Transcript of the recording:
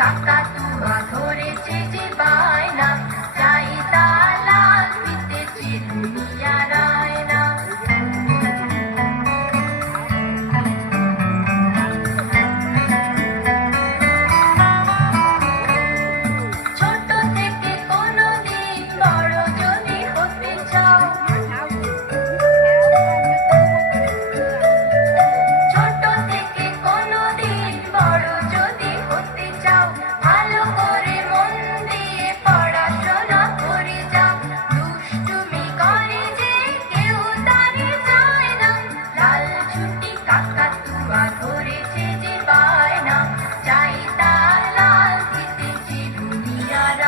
কাকাতুয়া ধরেছে যে বায়না, চাই তার লাল ফিতেছে দুনিয়ার আয়না। ছোট থেকে কোনোদিন বড় যদি হতে চাও, ছোট থেকে কোনোদিন বড় যদি হতে চাও, ভালো করে মন দিয়ে পড়াশোনা করে যাও। দুষ্টুমি করে যে কেউ তারে যায় না, লাল ছুটি কাকাতুয়া ধরেছে যে বায়না, চাই তার লাল ফিতেছে দুনিয়ার